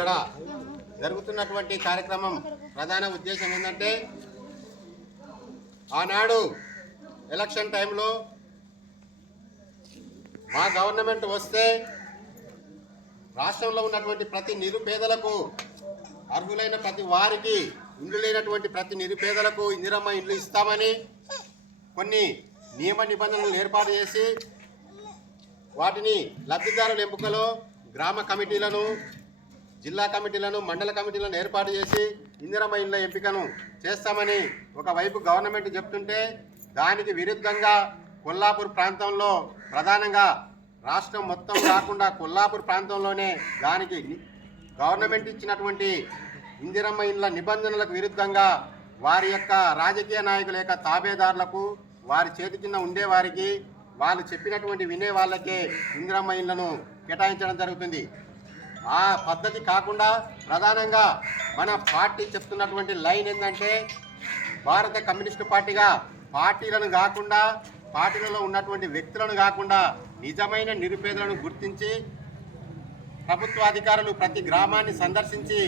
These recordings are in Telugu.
ఇక్కడ జరుగుతున్నటువంటి కార్యక్రమం ప్రధాన ఉద్దేశం ఏంటంటే ఆనాడు ఎలక్షన్ టైంలో మా గవర్నమెంట్ వస్తే రాష్ట్రంలో ఉన్నటువంటి ప్రతి నిరుపేదలకు అర్హులైన ప్రతి వారికి ఇల్లు లేనటువంటి ప్రతి నిరుపేదలకు ఇందిరమ్మ ఇల్లు ఇస్తామని కొన్ని నియమ నిబంధనలు ఏర్పాటు చేసి వాటిని లబ్ధిదారుల ఎంపికలో గ్రామ కమిటీలను, జిల్లా కమిటీలను, మండల కమిటీలను ఏర్పాటు చేసి ఇందిరమ్మ ఇళ్ళ ఎంపికను చేస్తామని ఒకవైపు గవర్నమెంట్ చెప్తుంటే దానికి విరుద్ధంగా కొల్లాపూర్ ప్రాంతంలో ప్రధానంగా రాష్ట్రం మొత్తం కాకుండా కొల్లాపూర్ ప్రాంతంలోనే దానికి గవర్నమెంట్ ఇచ్చినటువంటి ఇందిరమ్మ ఇళ్ళ నిబంధనలకు విరుద్ధంగా వారి యొక్క రాజకీయ నాయకుల యొక్క తాబేదారులకు, వారి చేతి కింద ఉండేవారికి, వాళ్ళు చెప్పినటువంటి వినే వాళ్ళకే ఇందిరమ్మ ఇళ్లను కేటాయించడం జరుగుతుంది. ఆ పద్ధతి కాకుండా ప్రధానంగా మన పార్టీ చెప్తున్నటువంటి లైన్ ఏంటంటే భారత కమ్యూనిస్టు పార్టీగా పార్టీలను కాకుండా, పార్టీలలో ఉన్నటువంటి వ్యక్తులను కాకుండా నిజమైన నిరుపేదలను గుర్తించి ప్రభుత్వ అధికారులు ప్రతి గ్రామాన్ని సందర్శించి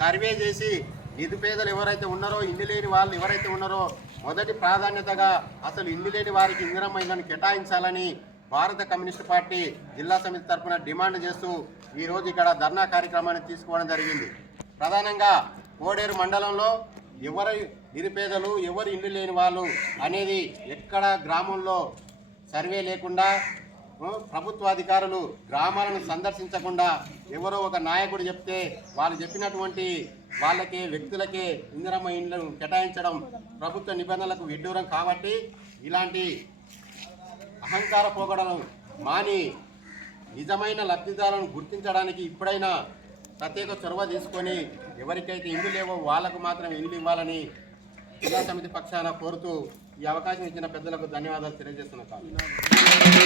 సర్వే చేసి నిరుపేదలు ఎవరైతే ఉన్నారో, ఇల్లు లేని వాళ్ళు ఎవరైతే ఉన్నారో మొదటి ప్రాధాన్యతగా అసలు ఇల్లు లేని వారికి ఇందిరమ్మ ఇళ్లను కేటాయించాలని భారత కమ్యూనిస్టు పార్టీ జిల్లా సమితి తరఫున డిమాండ్ చేస్తూ ఈరోజు ఇక్కడ ధర్నా కార్యక్రమాన్ని తీసుకోవడం జరిగింది. ప్రధానంగా కోడేరు మండలంలో ఎవరు నిరుపేదలు, ఎవరు ఇల్లు లేని వాళ్ళు అనేది ఎక్కడ గ్రామంలో సర్వే లేకుండా, ప్రభుత్వ అధికారులు గ్రామాలను సందర్శించకుండా ఎవరో ఒక నాయకుడు చెప్తే వాళ్ళు చెప్పినటువంటి వాళ్ళకే వ్యక్తులకే ఇందిరమ్మ ఇళ్లను కేటాయించడం ప్రభుత్వ నిబంధనలకు విడ్డూరం కాబట్టి ఇలాంటి అహంకార పోకడలను మాని నిజమైన లబ్ధిదారులను గుర్తించడానికి ఇప్పుడైనా ప్రత్యేక చొరవ తీసుకొని ఎవరికైతే ఇల్లు లేవో వాళ్లకు మాత్రం ఇల్లు ఇవ్వాలని జిల్లా సమితి పక్షాన కోరుతూ ఈ అవకాశం ఇచ్చిన పెద్దలకు ధన్యవాదాలు తెలియజేస్తున్నాను.